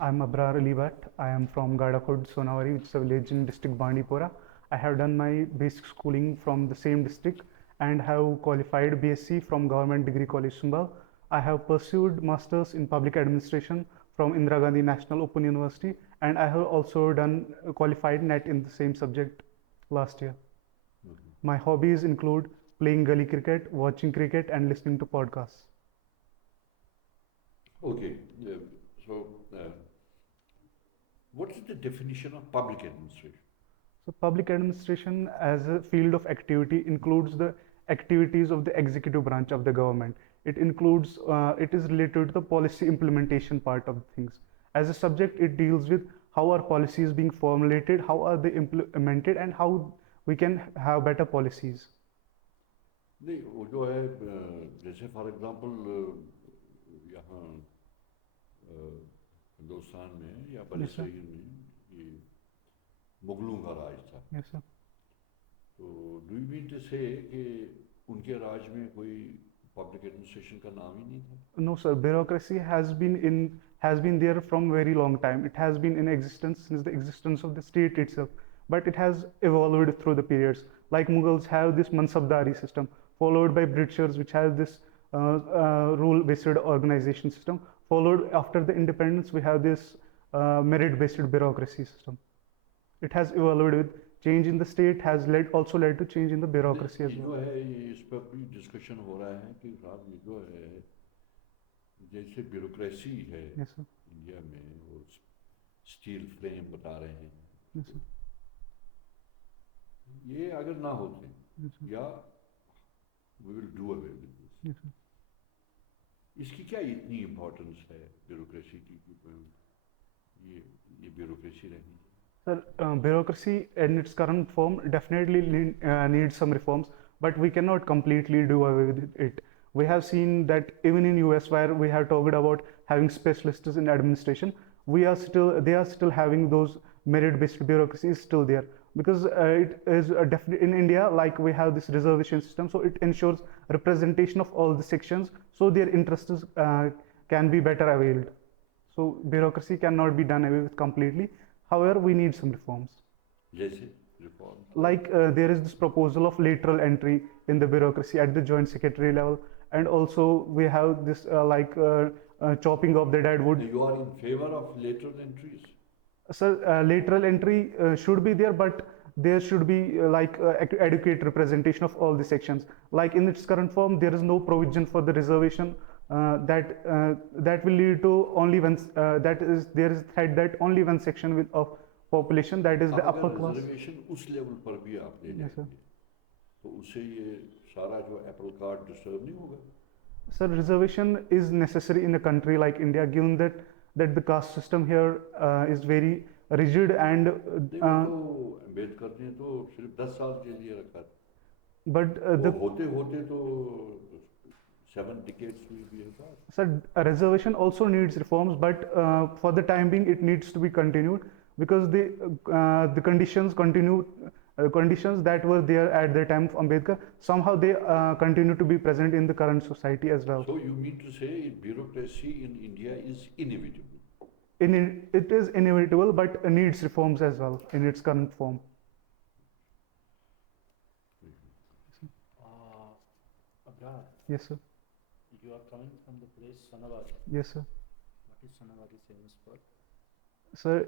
I'm Abrar Ali Bhat. I am from Gadakod, Sonawari, which is a village in district Bandipora. I have done my basic schooling from the same district and have qualified BSc from Government Degree College Sumbal. I have pursued Masters in Public Administration from Indira Gandhi National Open University, and I have also done qualified NET in the same subject last year. My hobbies include playing gully cricket, watching cricket, and listening to podcasts. Okay, so what is the definition of public administration? So public administration as a field of activity includes the activities of the executive branch of the government. It includes, it is related to the policy implementation part of things. As a subject, it deals with how our policy is being formulated, how are they implemented, and how we can have better policies. नहीं वो जो है जैसे for example यहाँ हिंदुस्तान में या बड़े शहर में ये मुगलों का राज था। Yes, sir. तो डू यू मीन टू से कि उनके राज में कोई पब्लिक एडमिनिस्ट्रेशन का नाम ही नहीं था? No, sir. Bureaucracy has been there from very long time. It has been in existence since the existence of the state itself, but it has evolved through the periods. Like Mughals have this Mansabdari system, followed by Britishers, which has this rule-based organization system. Followed after the independence, we have this merit-based bureaucracy system. It has evolved with change in the state has also led to change in the bureaucracy as well. जो है ये इस पर भी discussion हो रहा है कि साहब ये जो है जैसे ब्यूरोक्रेसी है Yes, sir. इंडिया में वो स्टील फ्रेम बता रहे हैं Yes, sir. ये अगर ना होते Yes, sir. या we will do away with this. Yes, sir. इसकी क्या इतनी इम्पोर्टेंस है ब्यूरोक्रेसी की कि ये ब्यूरोक्रेसी रहनी चाहिए? Sir, bureaucracy in its current form definitely needs some reforms, but we cannot completely do away with it. We have seen that even in US, where we have talked about having specialists in administration, they are still having those merit-based bureaucracy is still there, because it is definitely in India, like we have this reservation system, so it ensures representation of all the sections, so their interests can be better availed. So bureaucracy cannot be done away with completely. However, we need some reforms. जैसे reform? Like there is this proposal of lateral entry in the bureaucracy at the joint secretary level, and also we have this chopping of the dead wood. You are in favor of lateral entries? So lateral entry should be there, but there should be adequate representation of all the sections. Like in its current form, there is no provision for the reservation. That will lead to only one. There is threat that only one section of population, that is the upper class. Reservation उस level पर भी आप ले Yes, sir. जाएंगे तो उससे ये सारा जो एप्पल कार्ट डिस्टर्ब नहीं होगा? Sir, reservation is necessary in a country like India, given that the caste system here is very rigid and. तो अम्बेडकर ने तो सिर्फ 10 साल के लिए रखा था. But होते होते तो 7 decades will be about. Sir, a reservation also needs reforms, but for the time being, it needs to be continued, because the conditions continue. Conditions that were there at the time of Ambedkar, somehow they continue to be present in the current society as well. So you mean to say bureaucracy in India is inevitable? It is inevitable, but needs reforms as well in its current form. Abrar, Yes, sir. you are coming from the place Sanawari. Yes, sir. What is Sanawari famous for? Sir,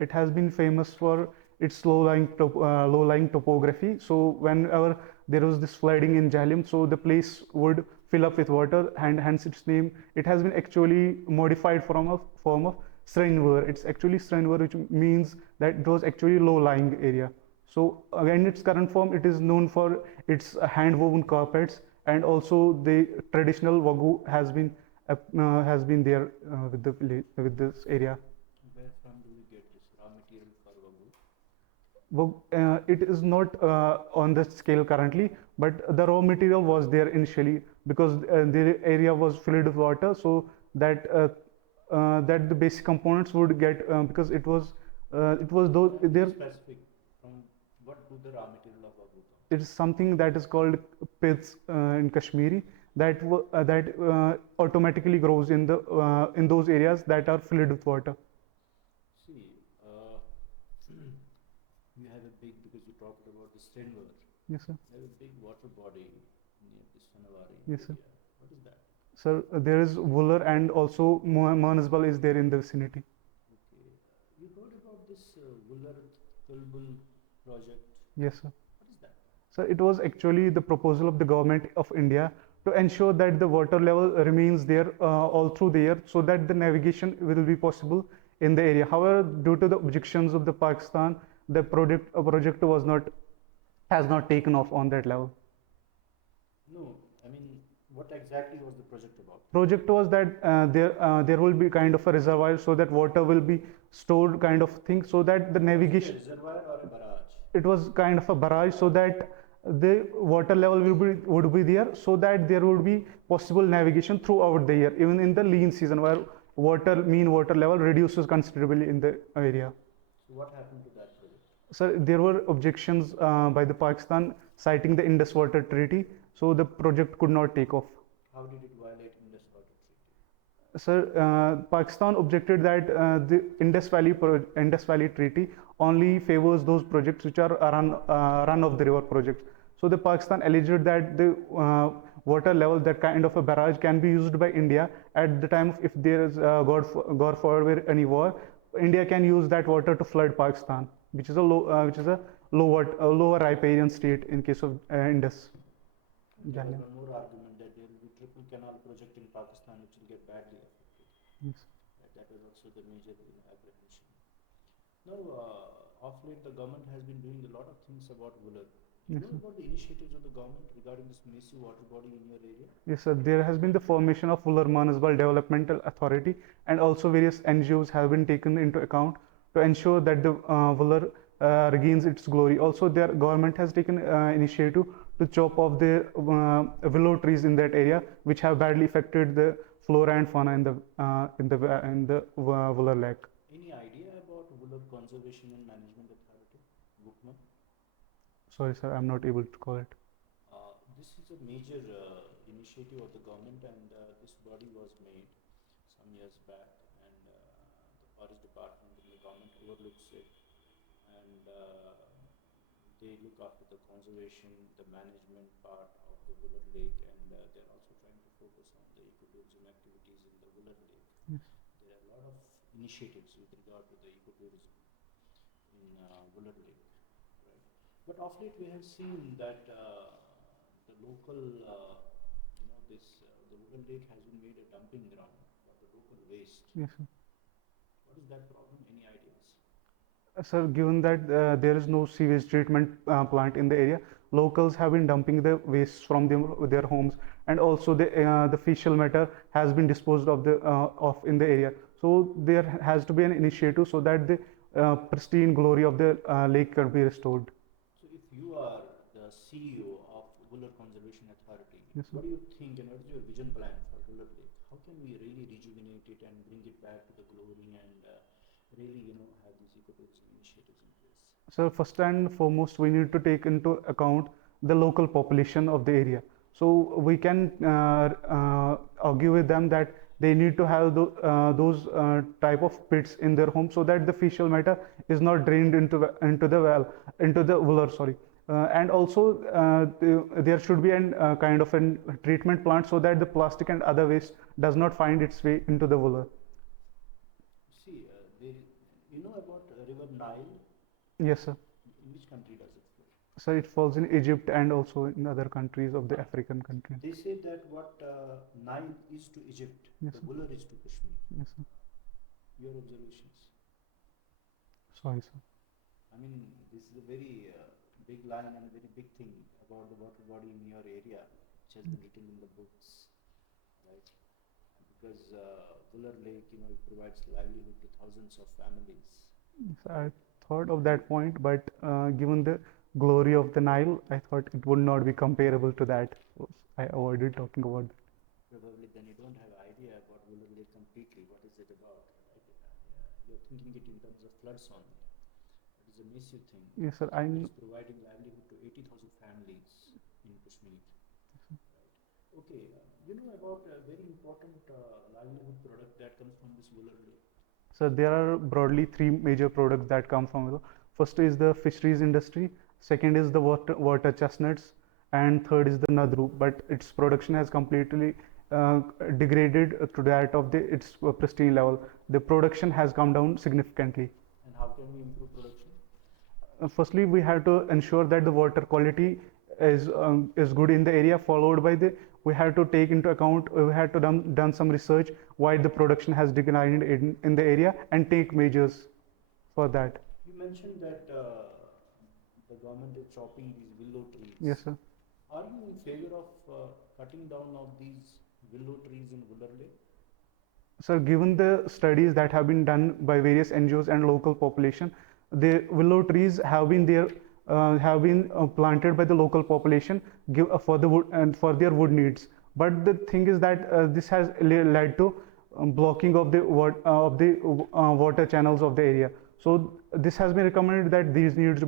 it has been famous for its low-lying topography. So whenever there was this flooding in Jhelum, so the place would fill up with water, and hence its name. It has been actually modified from a form of Srinvar. It's actually Srinvar, which means that it was actually low-lying area. So in its current form, it is known for its hand-woven carpets, and also the traditional Wagyu has been there with this area. Where from do we get this raw material for Wagyu? It is not on the scale currently, but the raw material was there initially, because the area was filled with water, so that the basic components would get because it was those there. Specific from what do the raw material of Wagyu come? it is something that is called pits in Kashmiri that automatically grows in those areas that are filled with water. See, you have a big, because you talked about the Stenwar, Yes, sir. you have a big water body near this Fanawari Yes, sir. area. What is that? Sir, there is Wooler and also Manasbal is there in the vicinity. Okay. You heard about this Wooler Tulbul project? Yes, sir. What is that? So it was actually the proposal of the government of India to ensure that the water level remains there all through the year, so that the navigation will be possible in the area. However, due to the objections of the Pakistan, the project has not taken off on that level. No, I mean, what exactly was the project about? Project was that there will be kind of a reservoir, so that water will be stored, kind of thing, so that the Is it a navigation. reservoir or a barrage? It was kind of a barrage, so that the water level would be there, so that there would be possible navigation throughout the year, even in the lean season where mean water level reduces considerably in the area. So what happened to that project? So there were objections by the Pakistan citing the Indus Water Treaty, so the project could not take off. How did it violate Indus Water Treaty? Sir, Pakistan objected that the Indus Valley Treaty only favors those projects which are run of the river projects. So the Pakistan alleged that the water level, that kind of a barrage, can be used by India at the time of, if there is God forbid any war, India can use that water to flood Pakistan, which is a lower riparian state in case of Indus. There was one more argument that there will be triple canal project in Pakistan which will get badly affected. Yes. That was also the major apprehension. Now, of late, the government has been doing a lot of things about Wooler. Do you Yes, know about the initiatives of the government regarding this massive water body in your area? Yes, sir. There has been the formation of Wooler Manasbal Developmental Authority, and also various NGOs have been taken into account to ensure that the Wooler regains its glory. Also, their government has taken initiative to chop off the willow trees in that area, which have badly affected the flora and fauna in the Wooler Lake. Any idea about Wooler Conservation and Management Authority, WUCMA? Sorry, sir, I'm not able to call it. This is a major initiative of the government, and this body was made some years back, and the forest department and the government overlooks it, and they look after the conservation, the management part of the Wooler Lake, and they're also trying to focus on the ecotourism activities in the Wooler Lake. Yes. There are a lot of initiatives with regard to the ecotourism in Wooler Lake. But of late we have seen that the local, the Wooler Lake has been made a dumping ground for the local waste. Yes, sir. What is that problem? Any ideas? Sir, given that there is no sewage treatment plant in the area, locals have been dumping the waste from their homes, and also the fecal matter has been disposed of in the area. So there has to be an initiative so that the pristine glory of the lake can be restored. So if you are the CEO of Wooler Conservation Authority, Yes, sir. what do you think, and what is your vision plan for Wooler Lake? How can we really rejuvenate it and bring it back to the glory and really, have these ecotourism initiatives in place? So first and foremost, we need to take into account the local population of the area. So we can argue with them that they need to have those type of pits in their home, so that the fecal matter is not drained into the Wooler. Sorry. And also there should be a kind of a treatment plant, so that the plastic and other waste does not find its way into the Wooler. See, you know about River Nile? Yes, sir. In which country does it flow? So it falls in Egypt and also in other countries of the African countries. They say that what Nile is to Egypt, Yes, the sir. Wooler is to Kashmir. Yes, sir. Your observations? Sorry, sir. I mean, this is a very big line and a very big thing about the water body in your area, which has been written in the books, right? Because Wooler Lake, it provides livelihood to thousands of families. Yes, I thought of that point, but given the glory of the Nile, I thought it would not be comparable to that. So I avoided talking about that. Probably then you don't have idea about Wooler Lake completely. What is it about? Right? You're thinking it in terms of floods only. That is is a massive thing. Yes, sir. It is providing livelihood to 80,000 families in Kashmir. Right. Okay, you know about a very important livelihood product that comes from this wool. So there are broadly three major products that come from willow. First is the fisheries industry, second is the water chestnuts, and third is the nadru. But its production has completely degraded to that of its pristine level. The production has come down significantly. And how can we improve production? Firstly, we have to ensure that the water quality is good in the area. Followed by we have to take into account, we have to done some research why the production has declined in the area and take measures for that. You mentioned that the government is chopping these willow trees. Yes, sir. Are you in favor of cutting down of these willow trees in Woolerley? So given the studies that have been done by various NGOs and local population, the willow trees have been there, have been planted by the local population for the wood and for their wood needs. But the thing is that this has led to blocking of the water channels of the area. So this has been recommended that these needs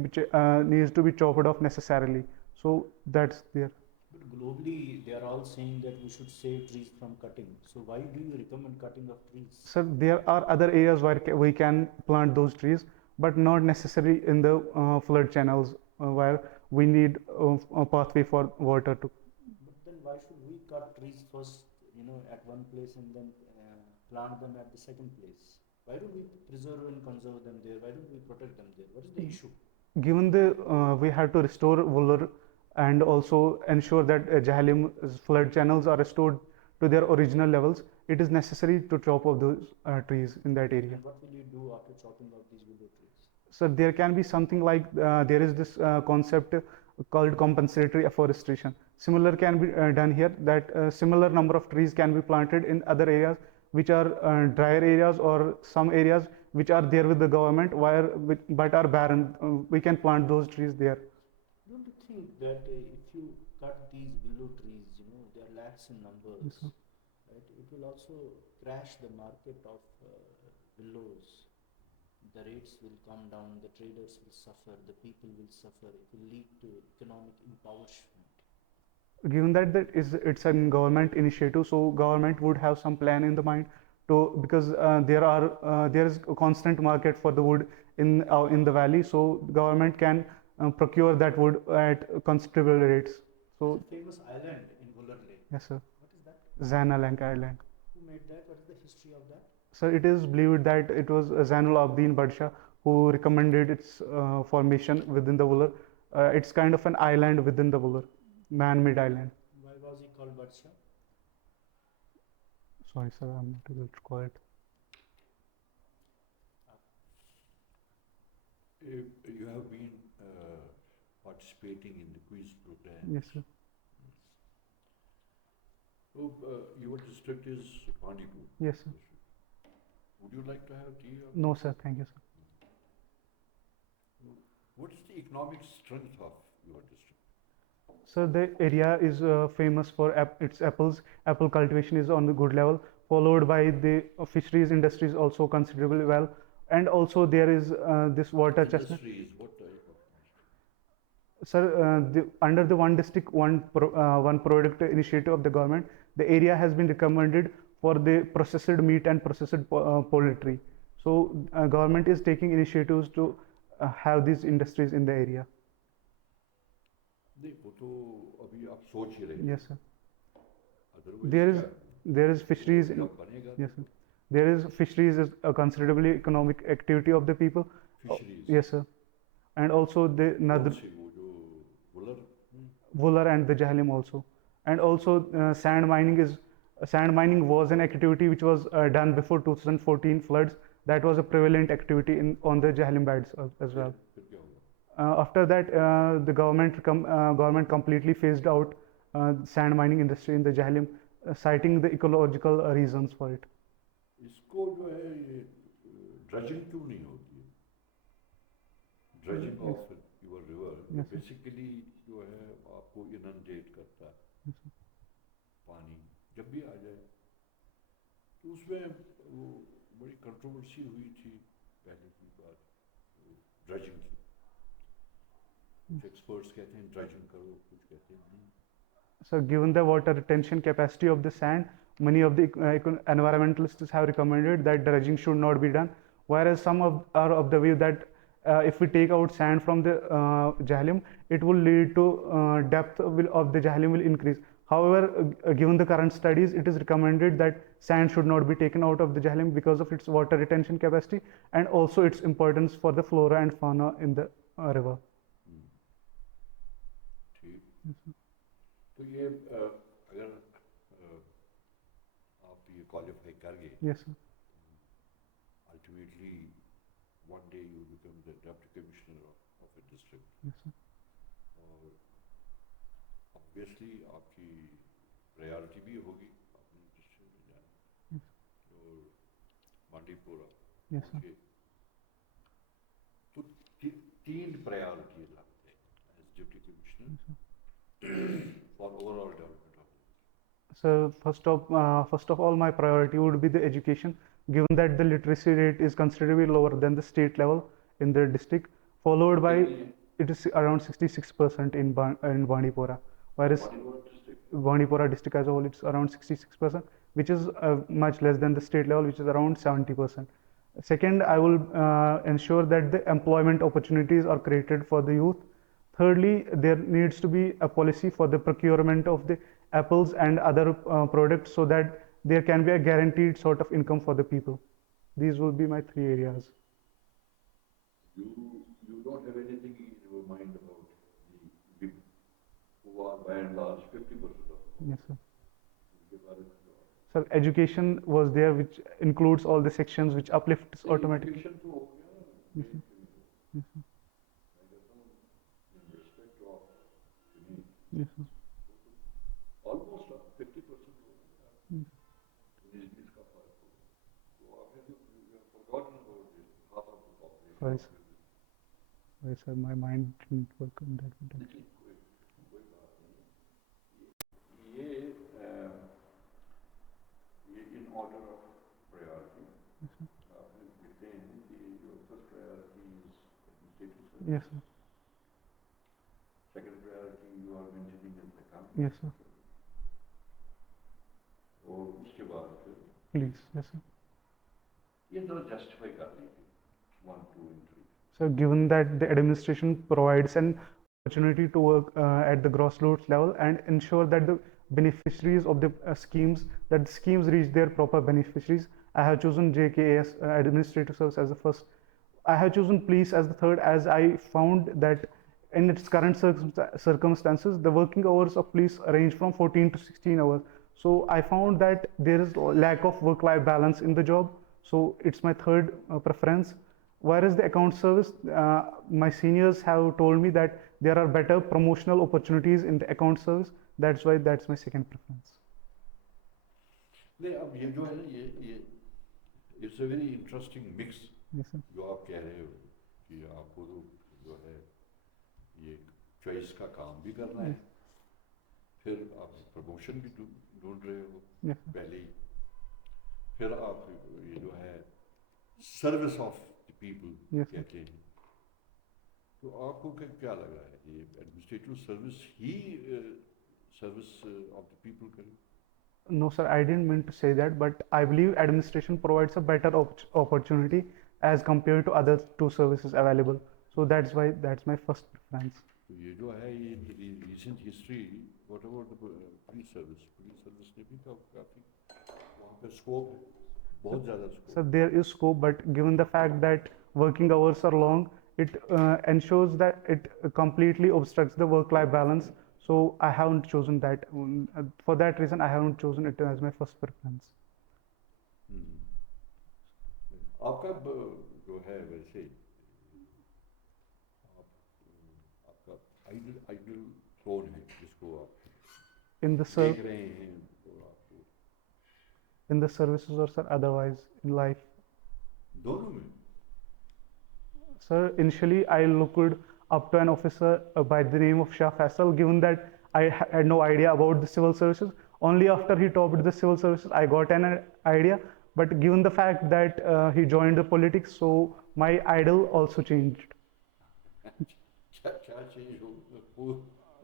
to be chopped off necessarily. So that's there. But globally, they are all saying that we should save trees from cutting. So why do you recommend cutting of trees? So there are other areas where we can plant those trees, but not necessarily in the flood channels where we need a pathway for water to. But then why should we cut trees first, at one place and then plant them at the second place? Why don't we preserve and conserve them there? Why don't we protect them there? What is the issue? Given we have to restore Wooler and also ensure that Jhelum flood channels are restored to their original levels, it is necessary to chop off those trees in that area. And what will you do after chopping off these willow trees? So there can be something like there is this concept called compensatory afforestation. Similar can be done here, that similar number of trees can be planted in other areas which are drier areas or some areas which are there with the government but are barren. We can plant those trees there. Don't you think that if you cut these willow trees, they are lakhs in numbers, Yes, sir. right? It will also crash the market of willows. The rates will come down, the traders will suffer, the people will suffer. It will lead to economic impoverishment. Given that it's a government initiative, so government would have some plan in the mind because there is a constant market for the wood in the valley, so government can procure that wood at considerable rates. So There's a famous island in Woolerley. yes, sir. What is that? Zanalank Island. Who made that? What is the history of that? So it is believed that it was Zainul Abidin Badshah who recommended its formation within the Wooler. It's kind of an island within the Wooler, man-made island. Why was he called Badshah? Sorry, sir, I'm not able to recall it. You have been participating in the quiz program. Yes, sir. So, your district is Pandipur. Yes, sir. Would you like to have tea? No, sir. Thank you, sir. What is the economic strength of your district? So the area is famous for its apples. Apple cultivation is on the good level, followed by the fisheries industries also considerably well, and also there is this water chestnut. Industries, what type of industry? Sir, under the one district, one product initiative of the government, the area has been recommended for the processed meat and processed poultry. So government is taking initiatives to have these industries in the area. नहीं वो तो अभी आप सोच ही रहे हैं. Yes, sir. Otherwise There is fisheries. जब बनेगा Yes, sir. There is fisheries is a considerably economic activity of the people. fisheries. Yes, sir. And also the कौन सी वो जो Wular Wooler and the Jhelum also. And also sand mining was an activity which was done before 2014 floods. That was a prevalent activity on the Jhelum beds as well. फिर क्या होगा? After that, the government completely phased out sand mining industry in the Jhelum, citing the ecological reasons for it. इसको जो है ये ड्रजिंग क्यों नहीं होती है? Dredging of your river Yes, sir. Basically जो है आपको इनंडेट करता है Yes, sir. पानी जब भी आ जाए, तो उसमें वो बड़ी कंट्रोवर्सी हुई थी पहले की बात ड्रजिंग की. कुछ एक्सपर्ट्स कहते हैं ड्रेजिंग करो, कुछ कहते हैं नहीं. So given the water retention capacity of the sand, many of the environmentalists have recommended that dredging should not be done, whereas some are of the view that if we take out sand from the Jahlim, it will lead to depth of the Jahlim will increase. However, given the current studies, it is recommended that sand should not be taken out of the Jahlim because of its water retention capacity and also its importance for the flora and fauna in the river. ठीक. तो ये अगर आप ये qualify कर गए, Yes, sir. ultimately one day you become the deputy commissioner of a district. Yes, sir. और obviously आपकी प्रायोरिटी भी होगी अपने डिस्ट्रिक्ट में जाना. और बांडीपुरा. Yes, sir. Okay. तो तीन प्रायोरिटी लगते हैं as deputy commissioner for overall development of it. So first of all, my priority would be the education, given that the literacy rate is considerably lower than the state level in the district, followed by it is around 66% in Bandipora, whereas Bandipora district as a whole it's around 66%, which is much less than the state level, which is around 70%. Second, I will ensure that the employment opportunities are created for the youth. Thirdly, there needs to be a policy for the procurement of the apples and other products so that there can be a guaranteed sort of income for the people. These will be my three areas. You don't have anything in your mind about the who are by and large 50% of Yes, sir. the Bharat. Sir, education was there, which includes all the sections which uplifts automatically. Education to हो गया. Yes, sir. Yes, sir. In respect of Yes, sir. almost 50% हो गया. Yes. इसका फर्क हो. तो आपने तो forgotten about this half of the population. Sorry, sir. Sorry, sir. My mind didn't work on that. लेकिन कोई बात नहीं. ये in order of priority. आपने लिखते हैं कि your first priority is administrative service. Yes, sir. Second priority you are mentioning in the account. Yes, sir. और उसके बाद फिर Please. Yes, sir. ये तो justify कर लीजिए 1, 2 and 3. So given that the administration provides an opportunity to work at the grassroots level and ensure that the beneficiaries of the schemes reach their proper beneficiaries, I have chosen JKAS Administrative Service as the first. I have chosen police as the third, as I found that in its current circumstances, the working hours of police range from 14 to 16 hours. So I found that there is lack of work-life balance in the job. So it's my third preference. Whereas the account service, my seniors have told me that there are better promotional opportunities in the account service. That's why that's my second preference. नहीं, अब ये जो है ना ये it's a very interesting mix. Yes, sir. जो आप कह रहे हो कि आपको तो जो है ये चॉइस का काम भी करना है, फिर आप प्रमोशन भी ढूंढ रहे हो Yes, sir. पहले ही, फिर आप ये जो है service of the people Yes, sir. कहते हैं. तो आपको क्या लग रहा है ये administrative service he service of the people करे? No, sir, I didn't mean to say that, but I believe administration provides a better opportunity as compared to other two services available. So that's why that's my first preference. तो ये जो है ये recent history, what about the police service? Police service ने भी काफी वहाँ पे scope है, बहुत ज़्यादा scope. So there is scope, but given the fact that working hours are long, it ensures that it completely obstructs the work-life balance. So I haven't chosen that. For that reason, I haven't chosen it as my first preference. आपका जो है वैसे आपका ideal कौन है जिसको आप In the देख रहे हैं और आपको in the services or sir otherwise in life? दोनों में? Sir, initially I looked up to an officer by the name of Shah Faisal, given that I had no idea about the civil services. Only after he topped the civil services, I got an idea. But given the fact that he joined the politics, so my idol also changed. क्या change who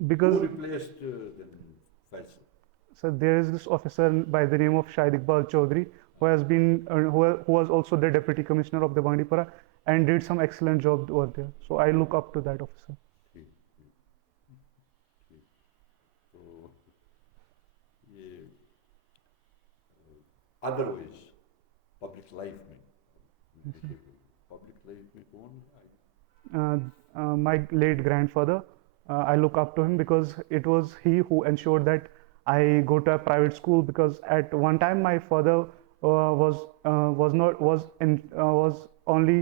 Because replaced then Faisal? so there is this officer by the name of Shahid Iqbal Chaudhary who has been who was also the deputy commissioner of the Bandipora and did some excellent job over there. So I look up to that officer. ठीक ठीक तो ये otherwise public life में कौन My late grandfather, I look up to him because it was he who ensured that I go to a private school, because at one time my father was not was in was only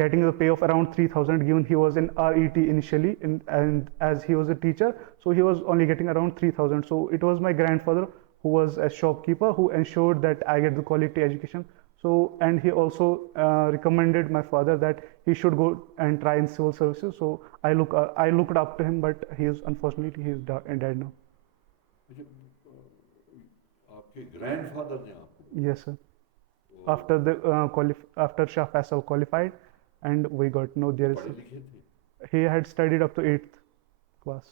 getting the pay of around 3,000, given he was in RET initially, and as he was a teacher, so he was only getting around 3,000. So it was my grandfather who was a shopkeeper who ensured that I get the quality education. So, and he also recommended my father that he should go and try in civil services. So I looked up to him, but he is unfortunately he is dead now. आपके grandfather ने आपको Yes, sir. After the after Shah Faisal qualified, and we got to know there is पढ़े लिखे थे he had studied up to 8th class.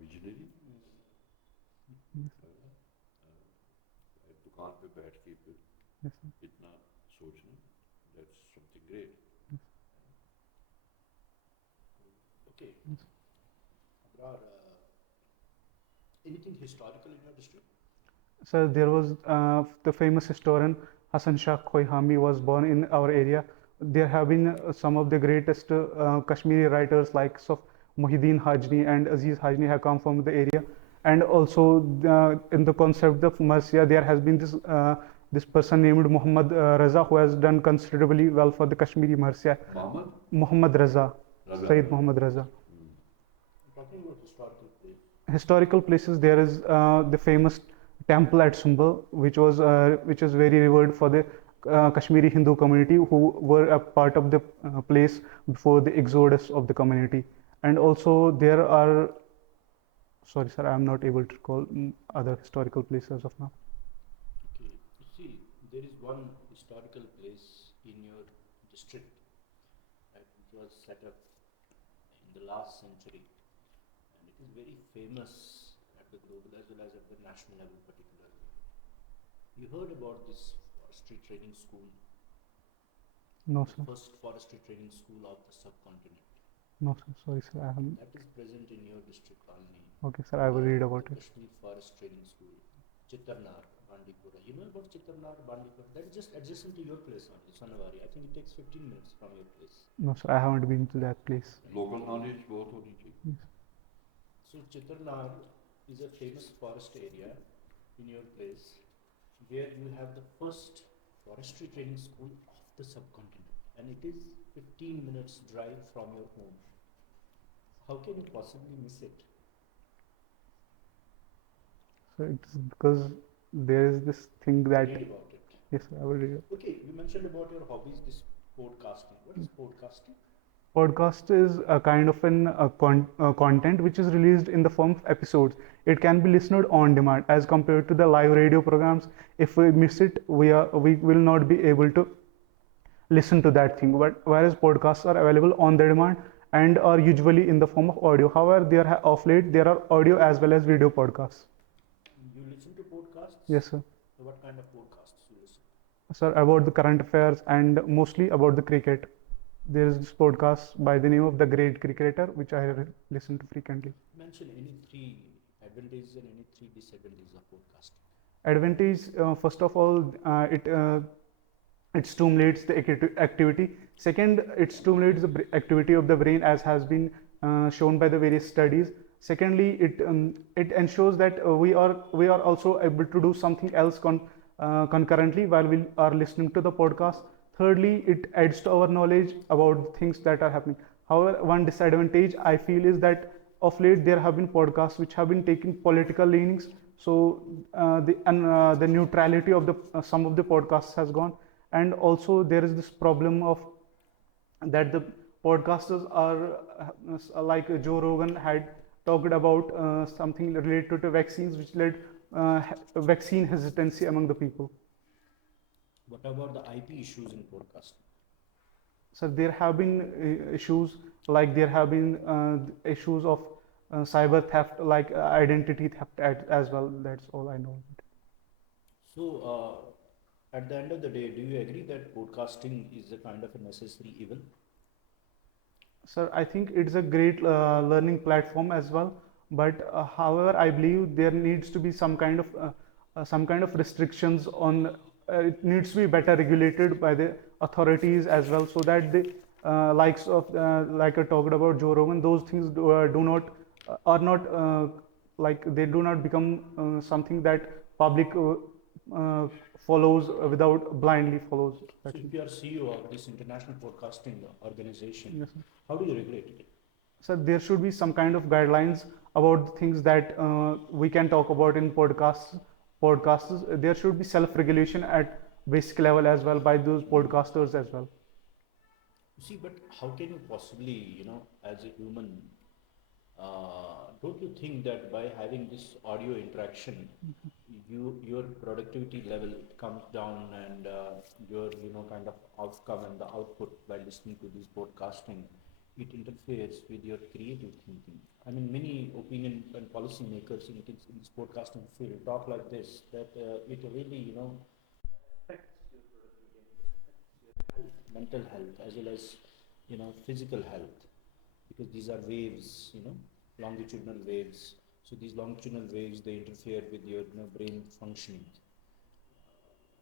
Visionary दुकान पे बैठ के फिर Yes, sir. इतना सोचना that's something great Okay. Abrar, anything historical in your district? So there was the famous historian Hassan Shah Khoihami was born in our area. There have been some of the greatest Kashmiri writers like Muhyiddin Hajni and Aziz Hajni have come from the area. And also in the concept of Marsiya, there has been this person named Muhammad Raza who has done considerably well for the Kashmiri Marsiya. Muhammad Raza, Sayyid Muhammad Raza. Talking about historical place. Historical places, there is the famous temple at Sumbal, which is very revered for the Kashmiri Hindu community who were a part of the place before the exodus of the community. And also there are, sorry sir, I am not able to recall other historical places of now. Okay. You see, there is one historical place in your district, right, which was set up in the last century, and it is very famous at the global as well as at the national level particularly. You heard about this forestry training school, No the sir, first forestry training school of the subcontinent. no sir, sorry sir, I haven't. That is present in your district only. Okay sir, I will read about The it. Kashmir Forest Training School, Chittarnar, Bandipura. You know about Chittarnar, Bandipura? That is just adjacent to your place only, Sonavari. I think it takes 15 minutes from your place. No sir, I haven't been to that place. Local knowledge बहुत होनी चाहिए So Chittarnar is a famous forest area in your place where you have the first forestry training school of the subcontinent, and it is 15 minutes drive from your home. How can you possibly miss it? So it's because there is this thing that, Read about it. yes sir, I will read it. Okay, you mentioned about your hobbies, this podcasting. What is podcasting? Podcast is a kind of content which is released in the form of episodes. It can be listened on demand as compared to the live radio programs. If we miss it, we will not be able to listen to that thing. But whereas podcasts are available on the demand and are usually in the form of audio. However, of late there are audio as well as video podcasts. You listen to podcasts? Yes sir. So what kind of podcasts you listen? Sir, about the current affairs and mostly about the cricket. There is this podcast by the name of The Great Cricketer, which I listen to frequently. Mention any three advantages and any three disadvantages of podcasting. Advantage, first of all, it stimulates the activity. Second, it stimulates the activity of the brain, as has been shown by the various studies. Secondly, it ensures that we are also able to do something else concurrently while we are listening to the podcast. Thirdly, it adds to our knowledge about things that are happening. However, one disadvantage I feel is that of late there have been podcasts which have been taking political leanings. So the neutrality of the some of the podcasts has gone, and also there is this problem of that the podcasters are like Joe Rogan had talked about something related to vaccines, which led vaccine hesitancy among the people. What about the IP issues in podcasting? So there have been issues, like there have been issues of cyber theft, like identity theft as well. That's all I know. So, at the end of the day, do you agree that podcasting is a kind of a necessary evil? Sir, I think it's a great learning platform as well. But however, I believe there needs to be some kind of restrictions on. It needs to be better regulated by the authorities as well, so that the likes of like I talked about Joe Rogan, those things do not are not like they do not become something that public uh, follows without blindly follows. So, if you are CEO of this international podcasting organization, Yes, sir. how do you regulate it? So there should be some kind of guidelines about the things that we can talk about in podcasts. Podcasts. There should be self-regulation at basic level as well by those podcasters as well. You see, but how can you possibly, as a human, don't you think that by having this audio interaction, your productivity level it comes down, and your kind of outcome and the output by listening to this podcasting, it interferes with your creative thinking. I mean, many opinion and policy makers in this podcasting field talk like this, that it really affects your productivity and it affects your health, mental health, as well as physical health, because these are waves, longitudinal waves. So these longitudinal waves, they interfere with your brain functioning.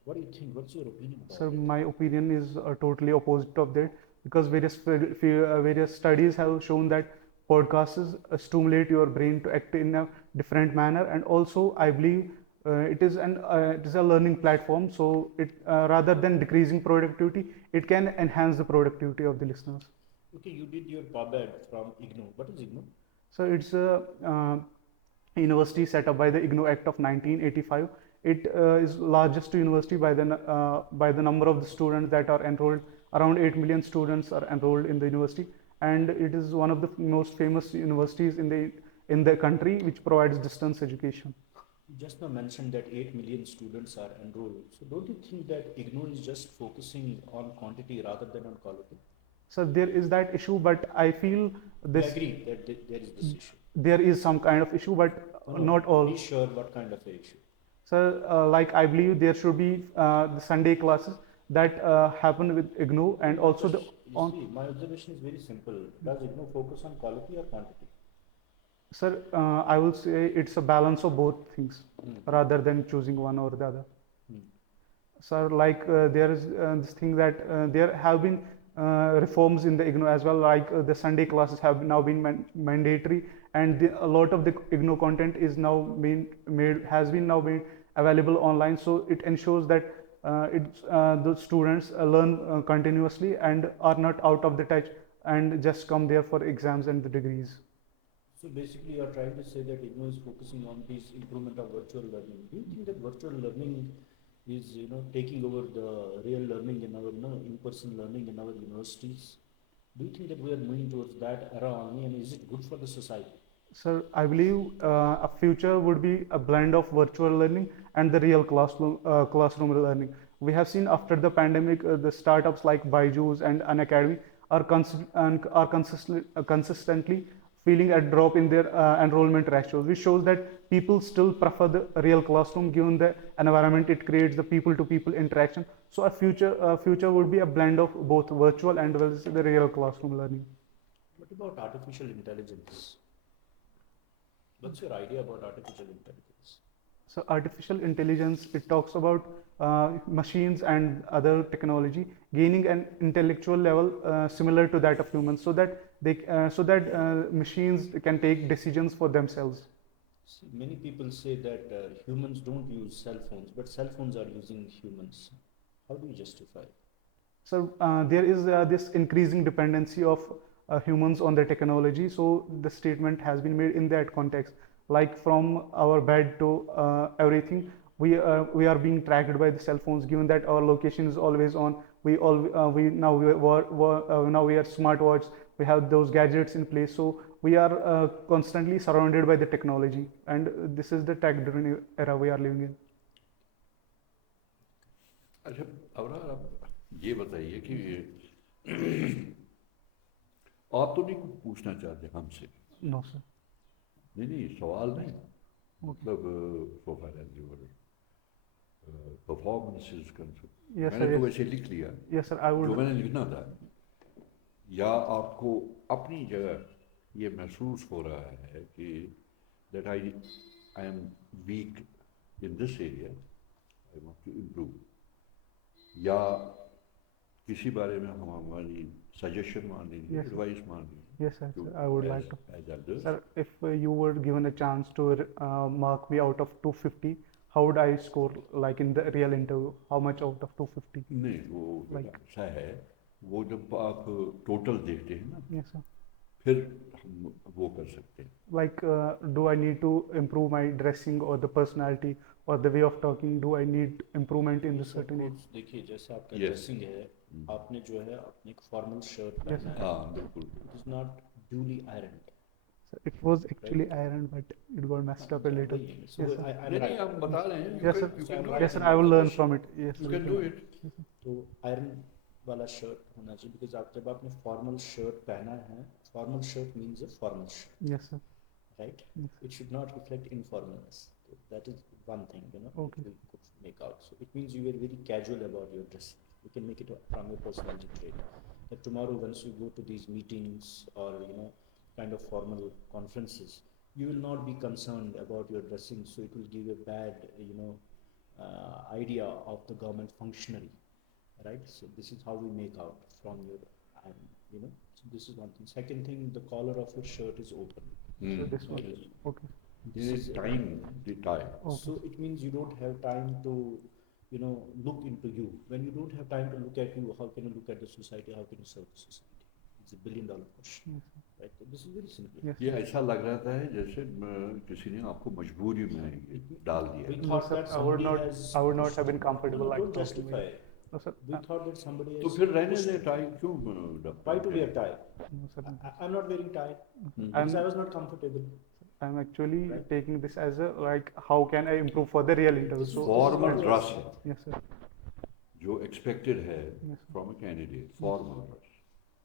What do you think? What's your opinion about So it? my opinion is totally opposite of that, because various studies have shown that podcasts stimulate your brain to act in a different manner, and also I believe it is a learning platform. So it rather than decreasing productivity, it can enhance the productivity of the listeners. Okay, you did your PubEd from IGNOU. What is IGNOU? So it's a university set up by the IGNOU Act of 1985. It is largest university by the number of the students that are enrolled. Around 8 million students are enrolled in the university, and it is one of the most famous universities in the country which provides distance education. You just now mentioned that 8 million students are enrolled. So don't you think that IGNOU is just focusing on quantity rather than on quality? So there is that issue, but I feel I agree that there is this issue. there is some kind of issue, but not all. Be sure what kind of a issue. So, like I believe there should be the Sunday classes that happen with IGNOU, and also the You see, my observation is very simple. Does IGNOU focus on quality or quantity? Sir, I will say it's a balance of both things rather than choosing one or the other. Sir, like there is this thing that there have been reforms in the IGNOU as well, like the Sunday classes have now been mandatory, and a lot of the IGNOU content is now has been now made available online. So it ensures that the students learn continuously and are not out of the touch and just come there for exams and the degrees. So basically, you are trying to say that IGNOU is focusing on this improvement of virtual learning. Do you think that virtual learning is taking over the real learning in our in-person learning in our universities? Do you think that we are moving towards that era only, and is it good for the society? Sir, I believe a future would be a blend of virtual learning and the real classroom learning. We have seen after the pandemic, the startups like Byju's and Unacademy are consistently feeling a drop in their enrollment ratios, which shows that people still prefer the real classroom given the environment it creates, the people-to-people interaction. So a future would be a blend of both virtual and the real classroom learning. What about artificial intelligence? What's your idea about artificial intelligence? So artificial intelligence, it talks about machines and other technology gaining an intellectual level similar to that of humans, so that machines can take decisions for themselves. See, many people say that humans don't use cell phones, but cell phones are using humans. How do you justify? So there is this increasing dependency of humans on the technology. So the statement has been made in that context, like from our bed to everything. We are being tracked by the cell phones, given that our location is always on. We now we are smartwatch. We have those gadgets in place, so we are constantly surrounded by the technology, and this is the tech-driven era we are living in. अच्छा अबरार, आप ये बताइए कि आप तो नहीं कुछ पूछना चाहते हमसे? No, sir. नहीं, सवाल नहीं, Okay. मतलब so far as your performance is concern, Yes, मैंने sir. तो Yes. वैसे लिख लिया Yes, sir. I जो would. मैंने लिखना था, या आपको अपनी जगह ये महसूस हो रहा है कि that I am weak in this area, I want to improve, या किसी बारे में हम हमारी सजेशन मान लीजिए, Yes, sir. एडवाइस मान लीजिए, Yes, sir. Sir, I would like to. As others. Sir, if you were given a chance to mark me out of 250, how would I score like in the real interview? How much out of 250? नहीं, वो Like. ऐसा है, वो जब आप total देखते हैं ना, Yes, sir. फिर हम वो कर सकते हैं। Like, do I need to improve my dressing or the personality or the way of talking? Do I need improvement in the certain area? Suppose देखिए जैसे आपका Yes. ड्रेसिंग है, आपने जो है अपनी एक फॉर्मल शर्ट Yes, पहना है, हाँ बिल्कुल। It is not duly ironed. Sir, it was actually ironed, but it got messed up a little. Yes, sir. नहीं, आप बता रहे हैं, Yes, sir. you can do Yes, it, sir. I will learn from it. Yes, you sir. can do it। तो iron वाला shirt होना चाहिए, because आप जब आपने फॉर्मल शर्ट पहना है, formal shirt means a formal shirt, Yes, sir. Right? Yes. It should not reflect informalness. So that is one thing, you know, Okay. we could make out. So it means you were very casual about your dressing. You can make it from your personality trait. That tomorrow, once you go to these meetings or you know, kind of formal conferences, you will not be concerned about your dressing. So it will give a bad, you know, idea of the government functionary, right? So this is how we make out from your, you know. So this is one thing. Second thing, the collar of your shirt is open. So this one. It is- Okay. This is time, the time। Okay. So it means you don't have time to, you know, look into you. When you don't have time to look at you, how can you look at the society? How can you serve the society? It's a $1 billion question, Yes, sir. right? So this is very simple. Yes. ये ऐसा लग रहा है जैसे किसी ने आपको मजबूरी में ये डाल दिया। We No, thought sir. that I would somebody not. has I would not have been pushed- comfortable No, like don't talking justify. with. No, sir. We thought that somebody has तो फिर रहने pushed दे, me. Tie क्यों Why to wear tie? No, sir. I'm not wearing tie hmm. because I was not comfortable. I'm actually Right. taking this as a like, how can I improve for the real interview? This So. is formal what dress was- है Yes, sir. जो expected है Yes, sir. From a candidate, formal dress.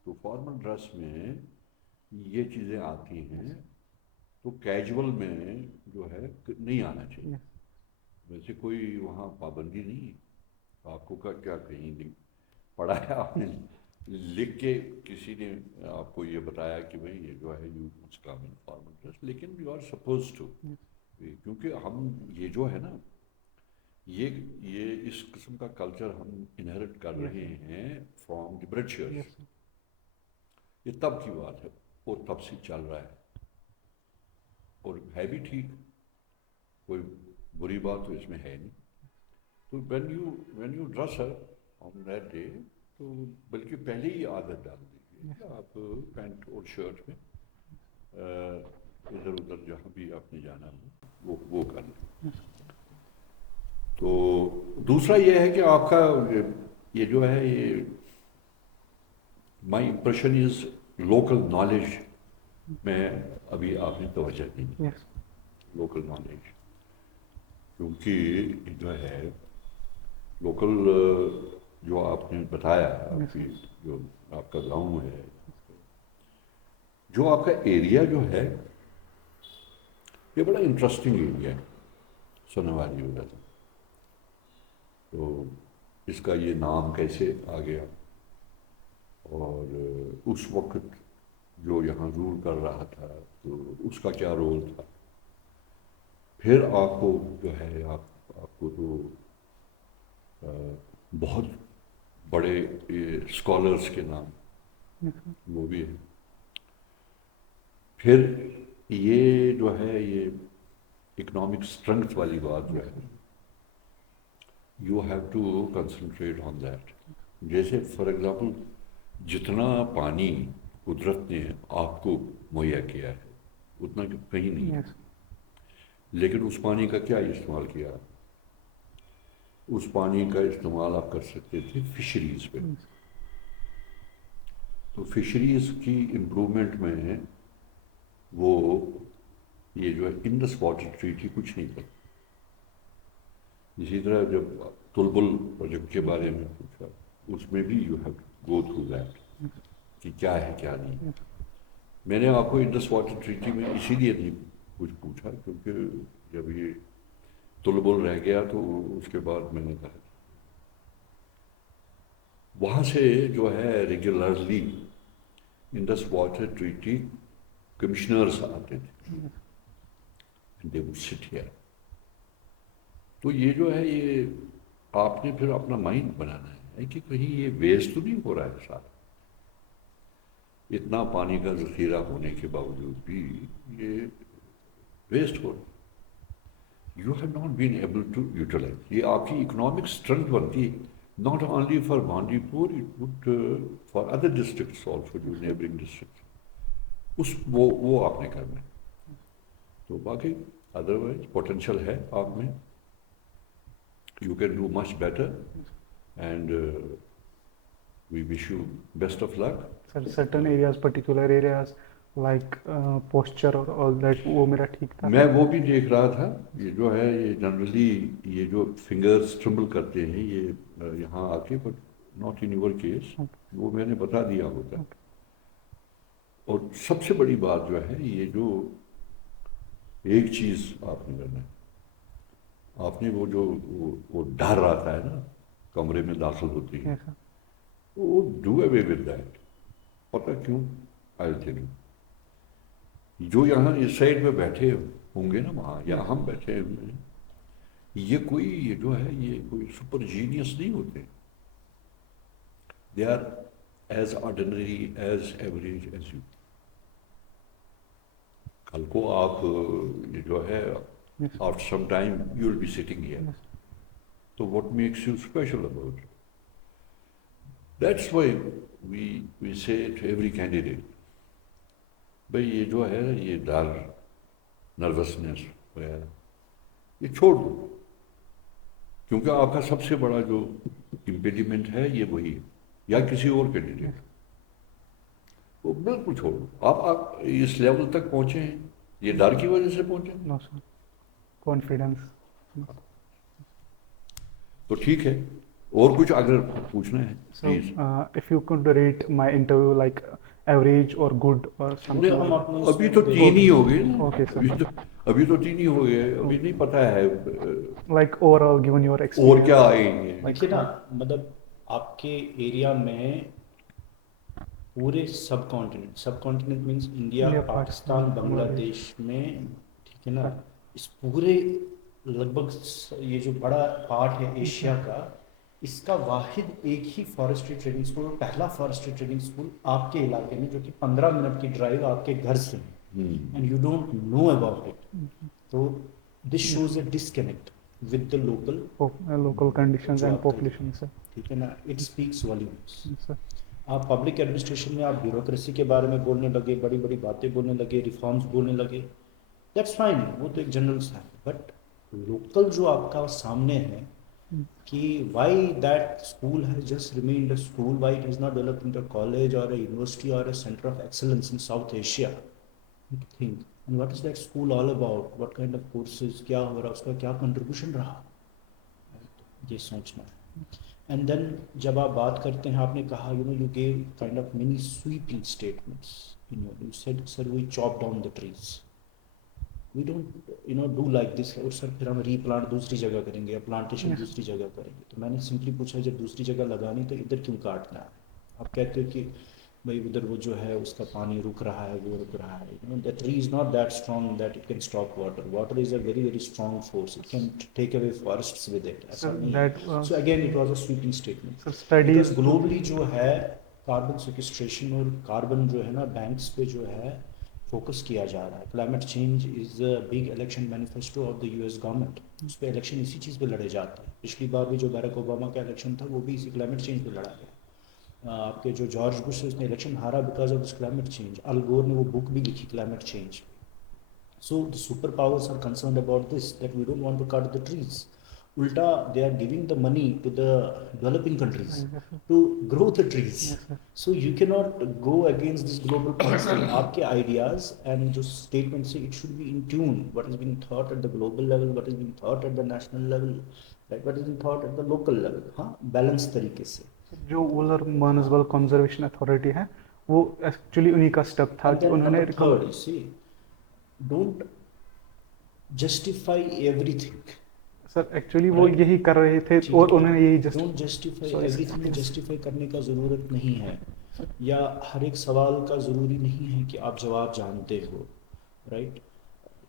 तो formal dress में ये चीज़ें आती हैं, तो कैजुअल में जो है नहीं आना चाहिए। Yes. वैसे कोई वहाँ पाबंदी नहीं है, आपको क्या कहीं पढ़ा है आपने, लिख के किसी ने आपको ये बताया कि भाई ये जो है you must come in formal dress, लेकिन यू आर सपोज टू, क्योंकि हम ये जो है ना, ये इस किस्म का कल्चर हम इनहेरिट कर रहे हैं from the Britishers. Yes, sir. ये तब की बात है और तब से चल रहा है, और है भी ठीक, कोई बुरी बात तो इसमें है नहीं। तो when you dress on that day, तो बल्कि पहले ही आदत डाल दीजिए कि आप पैंट और शर्ट में इधर उधर जहाँ भी आपने जाना हो वो कर लें। तो दूसरा ये है कि आपका ये जो है, ये माई इम्प्रेशन इज लोकल नॉलेज में अभी आपने तवज्जो नहीं की। Yes. लोकल नॉलेज, क्योंकि जो है लोकल जो आपने बताया, आपकी जो आपका गांव है, जो आपका एरिया जो है, ये बड़ा इंटरेस्टिंग एरिया है सोनावारी वगैरह। तो इसका ये नाम कैसे आ गया, और उस वक्त जो यहाँ रूल कर रहा था तो उसका क्या रोल था। फिर आपको जो है आपको तो बहुत बड़े स्कॉलर्स के नाम Yes, sir. वो भी है। फिर ये जो है, ये इकोनॉमिक स्ट्रेंथ वाली बात जो है, you have to concentrate on that. जैसे फॉर एग्जांपल, जितना पानी कुदरत ने आपको मुहैया किया है उतना कहीं नहीं है, Yes. लेकिन उस पानी का क्या इस्तेमाल किया? उस पानी का इस्तेमाल आप कर सकते थे फिशरीज पे। तो फिशरीज की इम्प्रूवमेंट में वो ये जो है इंडस वाटर ट्रीटी कुछ नहीं करती। इसी तरह जब तुलबुल प्रोजेक्ट के बारे में पूछा, उसमें भी you have to go through that. कि क्या है क्या नहीं। मैंने आपको इंडस वाटर ट्रीटी में इसीलिए नहीं कुछ पूछा क्योंकि जब ये तुलबुल रह गया तो उसके बाद मैंने कहा वहाँ से जो है regularly Indus water treaty commissioners आते थे, दे वुड सिट हियर। तो ये जो है ये आपने फिर अपना माइंड बनाना है कि कहीं ये वेस्ट तो नहीं हो रहा है सारा, इतना पानी का जखीरा होने के बावजूद भी ये वेस्ट हो रहा है। You have not been able to utilise. ये आपकी इकोनॉमिक स्ट्रेंथ बनती है, not only for Bandipur, it would for other districts also, जो नेबरिंग डिस्ट्रिक्ट उस वो आपने करना है। तो बाकी अदरवाइज पोटेंशियल है आप में, you can do much better, and we wish you best of luck. Sir, certain areas, particular areas like posture or all that, वो मेरा ठीक था। मैं वो भी देख रहा था, ये जो है ये जनरली ये जो फिंगर्स ट्रिम्बल करते हैं ये यहाँ आके, but not in your case, वो मैंने बता दिया होता। और सबसे बड़ी बात जो है ये जो एक चीज़ आपने करना है, आपने वो जो वो डर आता है ना कमरे में दाखिल होती है, वो डू अवे विद दैट। पता क्यों? I will tell you. जो यहाँ इस साइड में बैठे होंगे ना वहाँ, या हम बैठे हुए हैं, ये जो है ये कोई सुपर जीनियस नहीं होते। They are as ordinary as average as you. कल को आप ये जो है after some time you will be sitting here. So what makes you special about it? That's why we say to every candidate, भाई ये जो है ये डर, नर्वसनेस ये छोड़ दो, क्योंकि आपका सबसे बड़ा जो इम्पेडिमेंट है ये वही है, या किसी और कैंडिडेट, वो बिल्कुल छोड़ दो। आप इस लेवल तक पहुंचे हैं ये डर की वजह से पहुंचे? No sir, confidence. तो ठीक है, और कुछ अगर पूछना है please. If you could rate my interview like average और गुड और समथिंग। अभी तो तीन ही हो गए ना। ओके सर, अभी तो तीन ही हो गए, अभी नहीं पता है like overall given your experience और क्या आएंगे। देखिए ना, मतलब आपके एरिया में पूरे सब continent means India, Pakistan, Bangladesh में, ठीक है ना, इस पूरे लगभग ये जो बड़ा पार्ट है एशिया का, इसका वाहिद एक ही फॉरेस्ट्री ट्रेनिंग स्कूल, पहला फॉरेस्ट्री ट्रेनिंग स्कूल आपके इलाके में, जो कि 15 मिनट की ड्राइव आपके घर से, and you don't know about it. तो this shows a disconnect with the local conditions and population sir, ठीक है ना। It speaks volumes. आप पब्लिक एडमिनिस्ट्रेशन में आप ब्यूरोक्रेसी के बारे में बोलने लगे, बड़ी बड़ी बातें बोलने लगे, रिफॉर्म्स बोलने लगे, दैट्स फाइन, वो तो एक जनरल सा है। बट लोकल जो आपका सामने है कि why that school has just remained a school, why it has not developed into a college और अ यूनिवर्सिटी और a centre of excellence in South Asia, think and what is that school all about, what kind of courses, क्या हो रहा, उसका क्या contribution रहा, ये सोचना है। एंड देन जब आप बात करते हैं, आपने कहा you gave kind of many sweeping statements, you said sir we chop down the trees, we don't do like this, और सर फिर हम रीप्लांट दूसरी जगह करेंगे या प्लांटेशन दूसरी जगह करेंगे। तो मैंने सिंपली पूछा जब दूसरी जगह लगानी तो इधर क्यों काटना है? आप कहते हो कि भाई उधर वो जो है उसका पानी रुक रहा है, वो रुक रहा है, the tree is not that strong that it can stop water is a very very strong force, it can take away forests with it, ऐसा नहीं है। So again it was a sweeping statement, because globally जो है carbon sequestration और carbon जो है ना banks पे जो है फोकस किया जा रहा है। Climate change is a big election manifesto of the US government, उस पर इलेक्शन इसी चीज़ पे लड़े जाते हैं। पिछली बार भी जो बैरक ओबामा का इलेक्शन था वो भी इसी क्लाइमेट चेंज पे लड़ा गया। आपके जो जॉर्ज बुश है उसने इलेक्शन हारा because of this climate change. Al Gore ने वो बुक भी लिखी climate change. So the super powers are concerned about this, that we don't want to cut the trees. उल्टा they are giving the money to the developing countries to grow the trees. So you can not go against this global policy. आपके ideas and जो statement से it should be in tune what is being thought at the global level, what is being thought at the national level, right, what is being thought at the local level. हाँ, balance तरीके से। जो Wular Manasbal conservation authority है वो actually उन्हीं का step था And कि then उन्होंने number third, you see, don't justify everything. Sir actually वो Right. यही कर रहे थे ठीक और है, उन्होंने यही don't justify Sorry, sir. Everything, Yes. Justify करने का ज़रूरत नहीं है, या हर एक सवाल का ज़रूरी नहीं है कि आप जवाब जानते हो, राइट।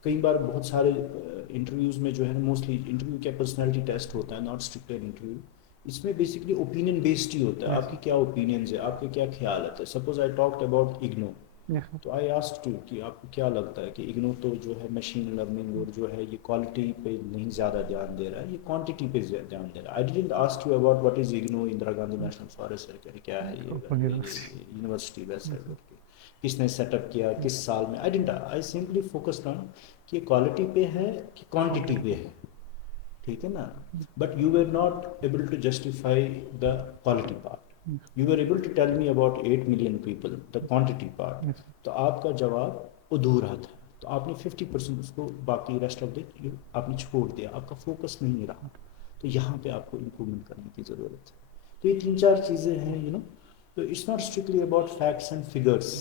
कई बार बहुत सारे इंटरव्यूज़ में जो है मोस्टली इंटरव्यू क्या पर्सनैलिटी टेस्ट होता है, नॉट स्ट्रिक्ट इंटरव्यू। इसमें बेसिकली ओपिनियन बेस्ड ही होता है, Yes. आपकी क्या ओपिनियंस है, आपके क्या ख्याल है। Suppose I talked about IGNOU, Yes. तो आई आस्क्ड यू कि आपको क्या लगता है कि इग्नो तो जो है मशीन लर्निंग और जो है ये क्वालिटी पे नहीं ज़्यादा ध्यान दे रहा है, ये क्वांटिटी पे ध्यान दे रहा है। I didn't ask you about what is IGNOU, Indira Gandhi national forest है क्या है ये यूनिवर्सिटी वैसे करके, किसने सेटअप किया, किस साल में। आई सिंपली फोकस्ड ऑन कि क्वालिटी पे है कि क्वांटिटी पे है, ठीक है ना। But you were not able to justify the quality part, you were able to tell me about 8 million people, the quantity part. Yes. तो आपका जवाब अधूरा था, तो आपने 50% उसको, बाकी रेस्ट ऑफ द आपने छोड़ दिया, आपका फोकस नहीं रहा। तो यहाँ पे आपको इम्प्रूवमेंट करने की ज़रूरत है। तो ये 3-4 चीज़ें हैं, तो it's not strictly about facts and figures,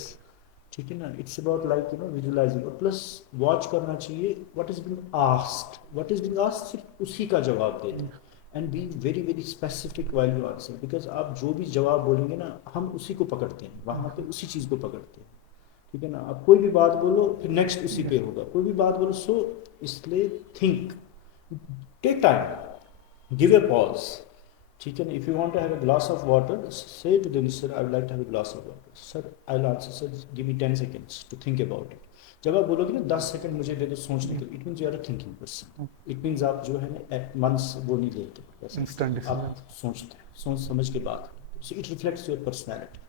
ठीक है ना। इट्स अबाउट लाइक विजुलाइजिंग, और प्लस वॉच करना चाहिए what is being asked, what is being asked सिर्फ उसी का जवाब दे दें, and be very very specific while you answer, because आप जो भी जवाब बोलेंगे ना, हम उसी को पकड़ते हैं, वहाँ पे उसी चीज़ को पकड़ते हैं, ठीक है ना। आप कोई भी बात बोलो फिर नेक्स्ट उसी पे होगा, कोई भी बात बोलो। सो इसलिए think, take time, give a pause, ठीक है ना। If you want to have a glass of water, say to them sir I would like to have a glass of water, sir I will answer sir give me 10 seconds to think about it. जब आप बोलोगे ना 10 second मुझे दे दो सोचने के लिए, it means you are a thinking person, it means आप जो है ना एट वंस वो नहीं लेते, Instant decision. आप सोचते हैं, सोच समझ के बात करते हैं। So it reflects your personality,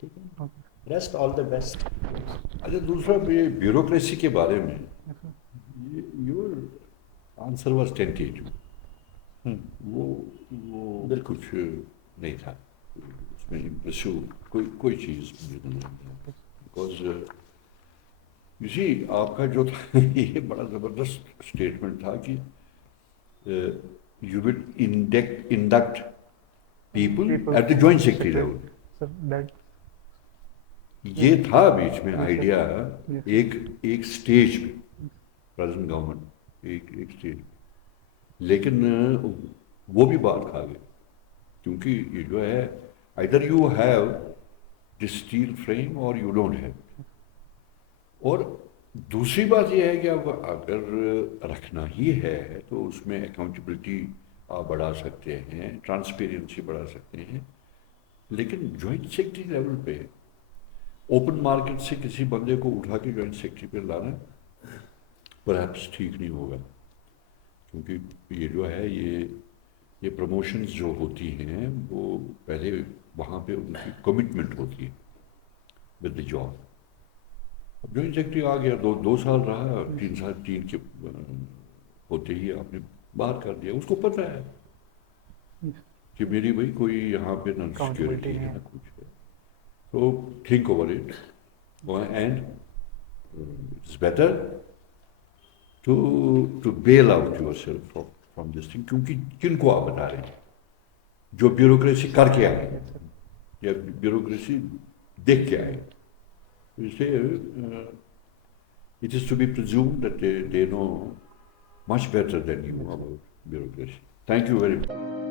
ठीक है। Rest all the best. अच्छा, दूसरा ये ब्यूरोक्रेसी के बारे में, योर आंसर वाज टेंटेटिव, वो कुछ नहीं था उसमें इम्प्रेसिव, कोई चीज़ मुझे नहीं लगी, बिकॉज यू सी आपका जो था ये बड़ा ज़बरदस्त स्टेटमेंट था कि you will induct people at the joint secretary level. Sir, that ये था बीच में Yes, sir. Idea, Yes. एक स्टेज पे, प्रेजेंट गवर्नमेंट एक स्टेज, लेकिन वो भी बात खा गए, क्योंकि ये जो है either you have the steel frame और यू डोंट हैव। और दूसरी बात यह है कि अब अगर रखना ही है तो उसमें अकाउंटेबिलिटी आप बढ़ा सकते हैं, ट्रांसपेरेंसी बढ़ा सकते हैं, लेकिन जॉइंट सेक्रेटरी लेवल पे ओपन मार्केट से किसी बंदे को उठा के जॉइंट सेक्रेटरी पे लाना परहैप्स ठीक नहीं होगा, क्योंकि ये जो है ये प्रमोशंस जो होती हैं वो पहले वहाँ पे उनकी कमिटमेंट होती है विद द जॉब। अब जॉइंट सेक्रेटरी आ गया, दो साल रहा, 3 के होते ही आपने बाहर कर दिया, उसको पता है कि मेरी भाई कोई यहाँ पे ना सिक्योरिटी है ना कुछ है। So think over it, and it's better to bail out yourself from this thing, क्योंकि किनको आप बता रहे हैं जो ब्यूरोक्रेसी करके आए हैं या ब्यूरोक्रेसी देख के आए हैं, इसलिए it is to be presumed that they know much better than you about bureaucracy. Thank you very much.